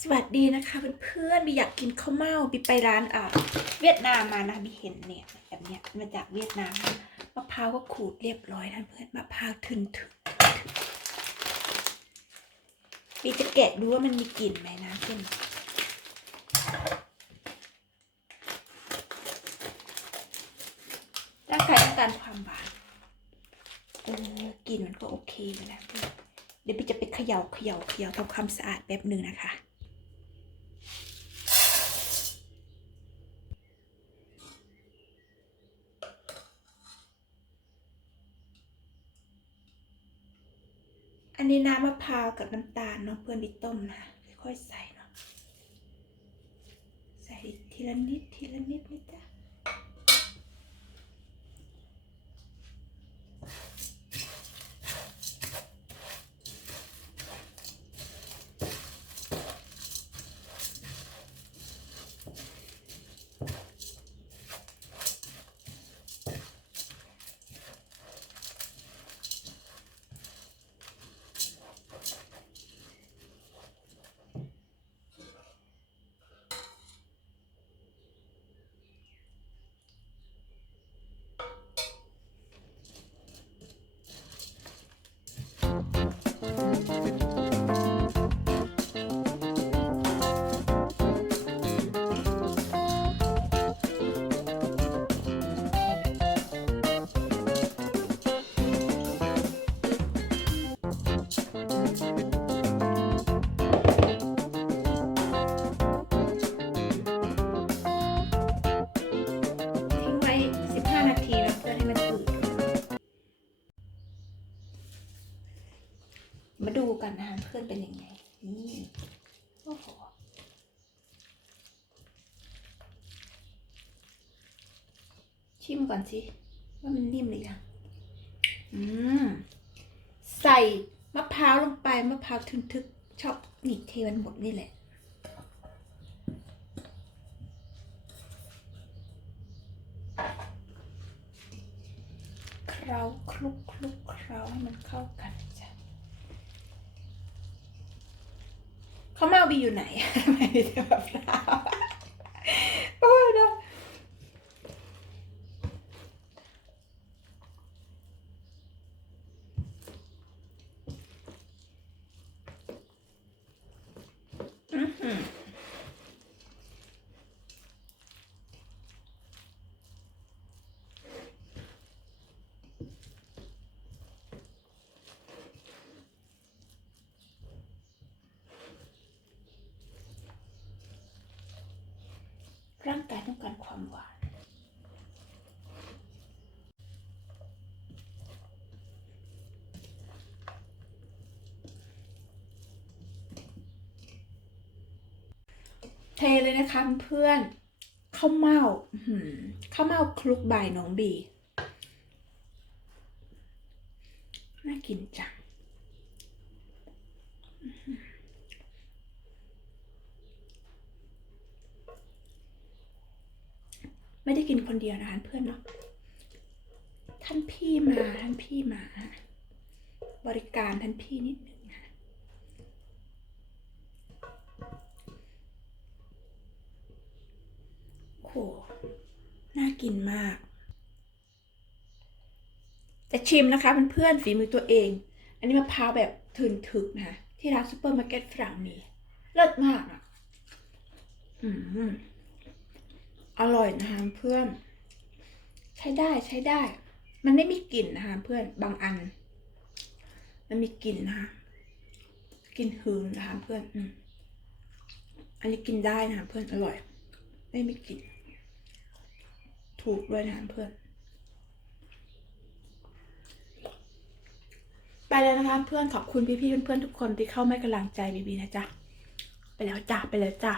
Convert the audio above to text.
สวัสดีนะคะเพื่อนๆบีอยากกินข้าวเม่าบีไปร้านอ่าเวียดนามมานะบีเห็นเนี่ยแบบเนี้ยมาจากเวียดนามมะพร้าวก็ขูดเรียบร้อยนะเพื่อนมะพร้าวถึนถึงบีจะแกะดูว่ามันมีกลิ่นไหมนะเพื่อนร่างกายต้องการความหวานเออกลิ่นมันก็โอเคไปแล้วเพื่อนเดี๋ยวบีจะไปเขย่าเขย่าเขย่าทำความสะอาดแป๊บหนึ่งนะคะ อันนี้น้ำมะพร้าวกับน้ำตาลเนาะเพื่อนไปต้มนะค่อยๆใส่เนาะใส่ทีละนิดทีละนิดนะจ๊ะ กันนะคะเพื่อนเป็นยังไง นี่โอ้โหชิมก่อนสิ ว่ามันนิ่มหรือยังอืม ใส่มะพร้าวลงไปมะพร้าวทึนทึกชอบหนีเทมันหมดนี่แหละเคล้าคลุกคลุกเคล้าให้มันเข้ากันจ้ะ เขาเมาบีอยู่ไหนไม่ได้แบบเราโอ้ยเนาะอื้อหือร่างกายต้องการ ความหวาน เทเลยนะคะเพื่อนข้าวเม่าข้าวเม่าคลุกบายน้องบี น่ากินจังอื้อหือ ไม่ได้กินคนเดียวนะคะเพื่อนเนาะท่านพี่มาท่านพี่มา บริการท่านพี่นิดนึงนะโหน่ากินมาก จะชิมนะคะเพื่อนๆฝีมือตัวเอง อันนี้มะพร้าวแบบถึนถึกนะคะที่ร้านซูเปอร์มาร์เก็ตฝรั่งมีเลิศมากอะ อืม อร่อยนะคะเพื่อน ใช้ได้ใช้ได้ มันไม่มีกลิ่นนะคะเพื่อนบางอัน มันมีกลิ่นนะคะกลิ่นหืนนะคะเพื่อนอืมอันนี้กินได้นะคะเพื่อนอร่อย ไม่มีกลิ่นถูกด้วยนะเพื่อน ไปแล้วนะคะเพื่อนขอบคุณพี่ๆเพื่อนๆทุกคนที่เข้าให้กำลังใจบีบีนะจ๊ะไปแล้วจ้าไปแล้วจ้า